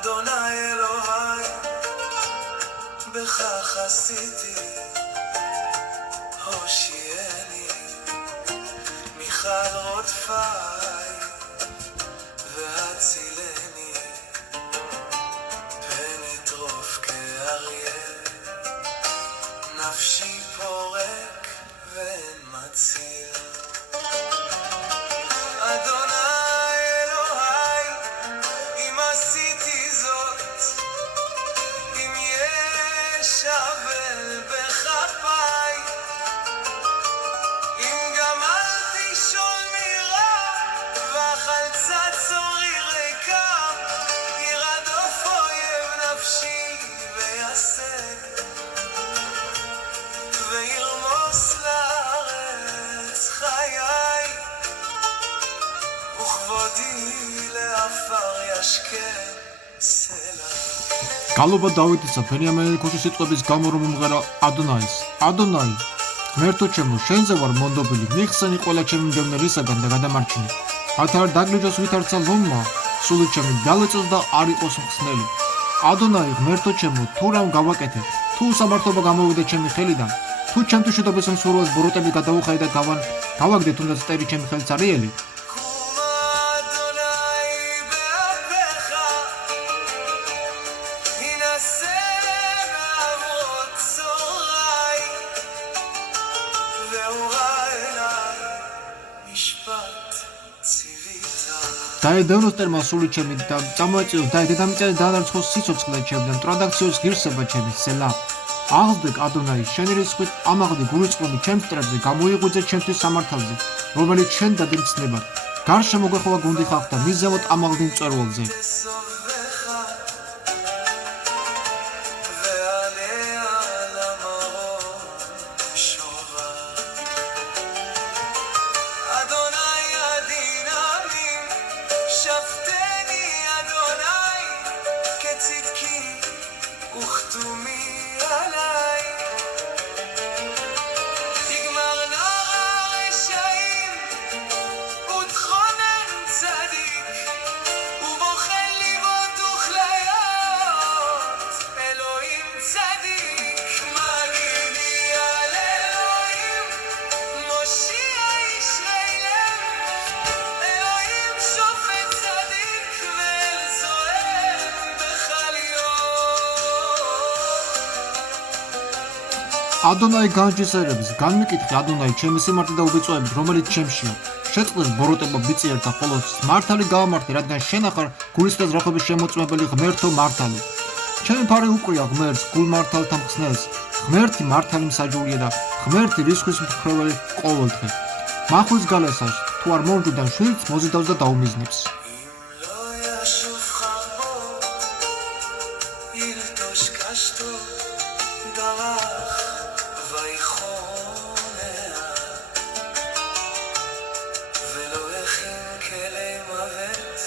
אדוני אלוהי, בך חסיתי, הושיעני מחד רודפיי, והצילני פן אטרוף כאריה, נפשי פורק ואין מציל. אדוני אלוהי, אם עשיתי זאת, אם יש אבל בכפיי, אם גמלתי שולמי רע, וחלצה צורי ריקה, ירדוף אויב נפשי ויסג, וירמוס לארץ חיי, וכבודי לעפר ישכן סלע. გალობა დავითისა ფენიამენელი ქოშის სიტყვების გამო რომ მომღერა ადონაის. ადონაი, ღმერთო ჩემო, შენზე ვარ მონდობილი, მიხსენი ყველა ჩემი მდევნელისაგან და გადამარჩინე. მათ არ დაგლიჯოს ვითარცა ლომმა, სული ჩემი დალეწოს და არ იყოს მხსნელი. ადონაი, ღმერთო ჩემო, თუ რამ გავაკეთე, თუ სამართლობა გამოვიდა ჩემი ხელიდან, თუ ჩემთვის შედობის მსურველს ბოროტები გადაუხაი და გავაგდე თუნდაც წერი ჩემი ხელწარიელი. დაედევნოსტერმა სული ჩემი და წამოეწიოს და დედამიწაზე დაანარცხოს სიცოცხლე ჩემი და ტრადაქციოს ღირსება ჩემი სელა. აღზრდ ადონაი, შენი რისხვით ამაღლდი გულისწყლები ჩემს მტრებზე, გამოიღვიძე ჩემთვის სამართალზე, რომელიც შენ დაგემცნებად. გარშემო გვეხოვა გუნდი ხალხთა, მის ზემოთ ამაღლდი მწვერვალზე. שפטני אדוני כצדקי וכתומי עלי, תגמר נار הרשעים ותכונן צדיק, ובוחן ליבות וכליות אלוהים צדיק. מגיני על אלוהים מושיע ישרי לב, אלוהים שופט צדיק ואל זועם בחליות. ადონაი განჯისერებს, განმიკითხე ადონაი ჩემი სიმართლე და უბიწოებით, რომელიც ჩემშია. შეწყდეს ბოროტება ბიწიერთ და ხოლო მართალი გავამართე, რადგან შენ ახარ გულის და ზრახობის შემოწმებელი ღმერთო მართალი. ჩემი ფარი უყრია ღმერთს, გულმართალთა მხსნელს. ღმერთი მართალი მსაჯულია და ღმერთი რისხვის მფრეველი ყოველდღე. მახვილს გალესავს, თუ არ მომჯდან შვილს მოზიდავს და დაუმიზნებს. אם לא ישוב חרבו, ילטוש קשתו, דרך ויכוניה, ולא הכין כלי מוות,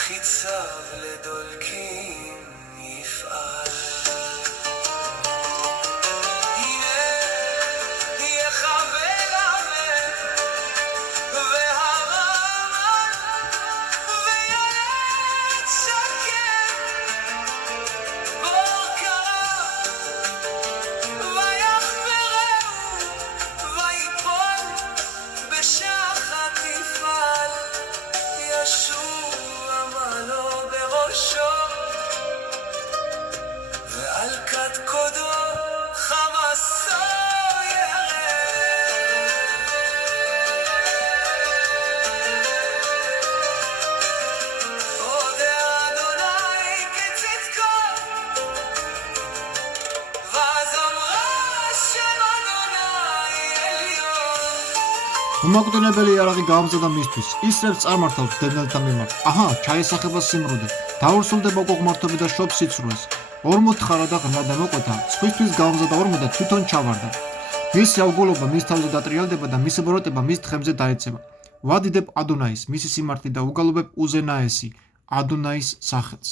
חיציו לדולקים יפעל. הנה יכבה למד והרמן, וילד שקט בור קרה, ויחפרהו ויפול בשחת יפעל, ישוע עמלו בראשו, ועל קדקודו חמסו ירד. אודה אדוני כצדקו, וזמרה שם אדוני עליון. უმაკვდინებელი იარაღი გაამზადა მისთვის, ისრებს წარმართავს დედნელთა მიმართ. აჰა, ჩაესახება სიმრუდე, დაურსულდება უკვე ღმართობი და შობს სიცრუეს. ორმოდ ხარა და ღრმა და მოკვეთა, სხვისთვის გაამზადა ორმო და თვითონ ჩავარდა. მისი ავგულობა მის თავზე დატრიალდება და მისი ბოროტება მის თხემზე დაეცემა. ვადიდებ ადონაის, მისი სიმართლე და უგალობებ უზენაესი ადონაის სახელს.